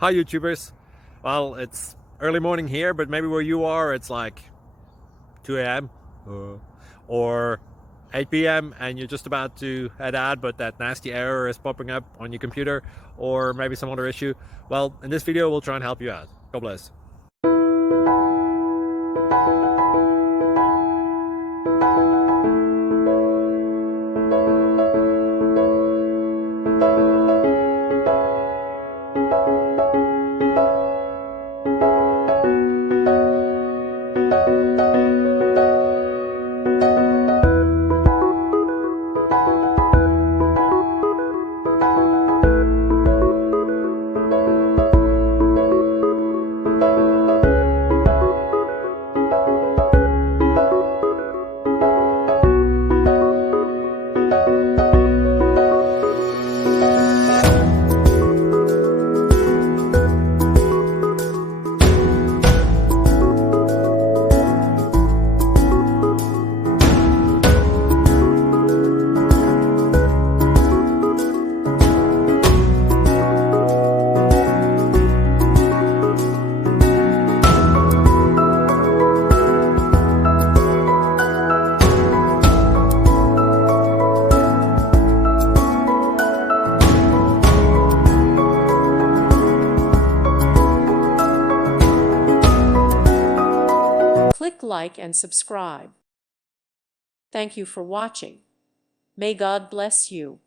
Hi YouTubers. Well, it's early morning here, but maybe where you are it's like 2 a.m. or 8 p.m. and you're just about to head out, but that nasty error is popping up on your computer, or maybe some other issue. Well, in this video we'll try and help you out. God bless. Click like and subscribe. Thank you for watching. May God bless you.